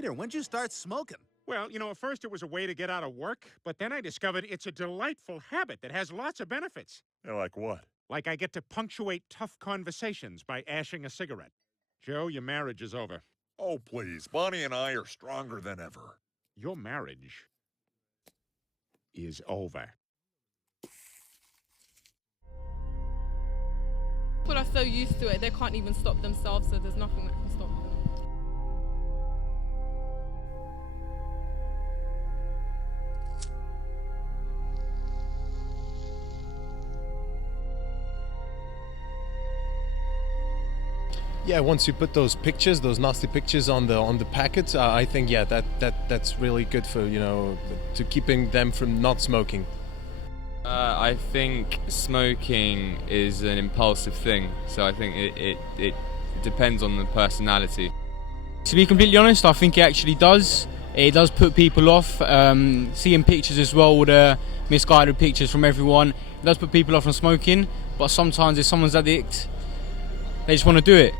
Peter, when'd you start smoking? Well, at first it was a way to get out of work, but then I discovered it's a delightful habit that has lots of benefits. Yeah, like what? Like I get to punctuate tough conversations by ashing a cigarette. Joe, your marriage is over. Oh, please. Bonnie and I are stronger than ever. Your marriage is over. People are so used to it, they can't even stop themselves, so there's nothing that can stop them. Yeah, once you put those pictures, those nasty pictures on the packets, I think that's really good for to keeping them from not smoking. I think smoking is an impulsive thing, so I think it depends on the personality. To be completely honest, I think it actually does. It does put people off. Seeing pictures as well, all the misguided pictures from everyone, it does put people off from smoking, but sometimes if someone's addict, they just want to do it.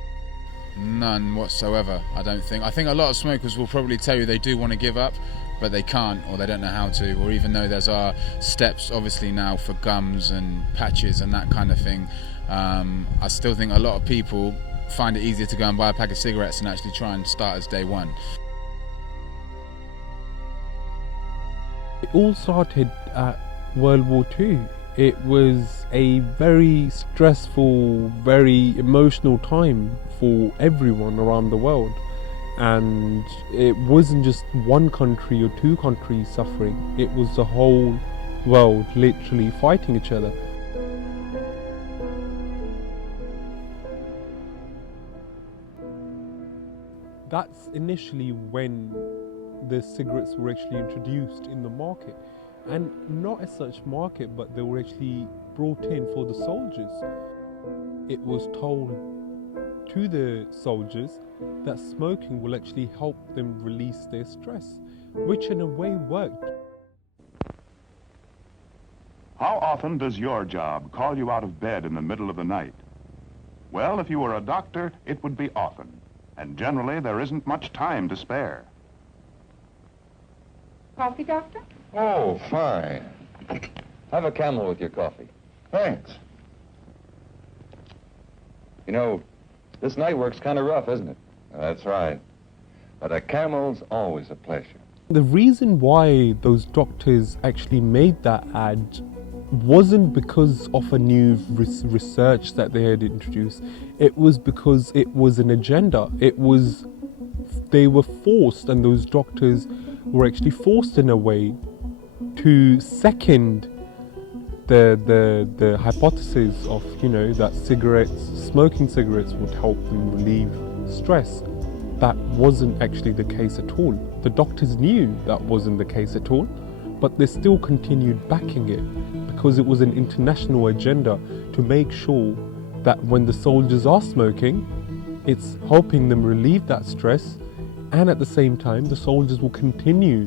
None whatsoever, I don't think. I think a lot of smokers will probably tell you they do want to give up, but they can't, or they don't know how to, or even though there's steps obviously now for gums and patches and that kind of thing, I still think a lot of people find it easier to go and buy a pack of cigarettes and actually try and start as day one. It all started at World War II. It was a very stressful, very emotional time for everyone around the world. And it wasn't just one country or two countries suffering, it was the whole world literally fighting each other. That's initially when the cigarettes were actually introduced in the market. And not as such market, but they were actually brought in for the soldiers. It was told to the soldiers that smoking will actually help them release their stress, which in a way worked. How often does your job call you out of bed in the middle of the night? Well, if you were a doctor, it would be often, and generally there isn't much time to spare. Coffee, doctor? Oh, fine. Have a Camel with your coffee. Thanks. You know, this night work's kind of rough, isn't it? That's right. But a Camel's always a pleasure. The reason why those doctors actually made that ad wasn't because of a new research that they had introduced. It was because it was an agenda. They were forced, and those doctors were actually forced in a way to second the hypothesis of, that smoking cigarettes would help them relieve stress. That wasn't actually the case at all. The doctors knew that wasn't the case at all, but they still continued backing it because it was an international agenda to make sure that when the soldiers are smoking, it's helping them relieve that stress, and at the same time the soldiers will continue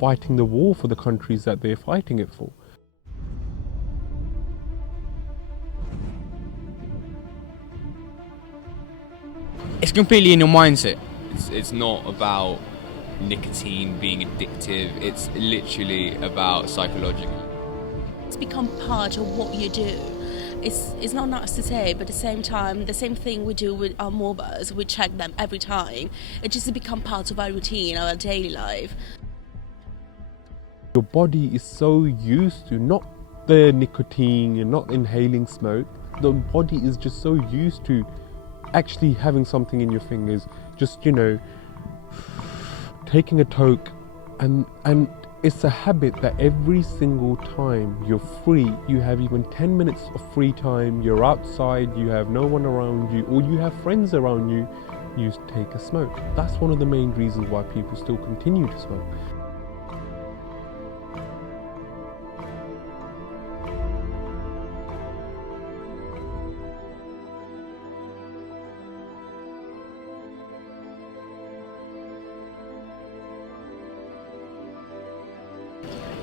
fighting the war for the countries that they're fighting it for. It's completely in your mindset. It's not about nicotine being addictive, it's literally about psychological. It's become part of what you do. It's not nice to say, but at the same time, the same thing we do with our mobiles, we check them every time. It just become part of our routine, our daily life. Your body is so used to not the nicotine and not inhaling smoke. The body is just so used to actually having something in your fingers, just taking a toke, and it's a habit that every single time you're free, you have even 10 minutes of free time, you're outside, you have no one around you, or you have friends around you, you take a smoke. That's one of the main reasons why people still continue to smoke.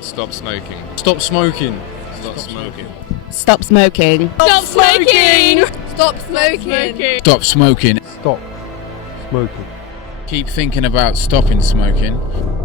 Stop smoking. Stop smoking. Stop smoking. Stop smoking. Stop smoking! Stop smoking! Stop smoking. Stop smoking. Keep thinking about stopping smoking.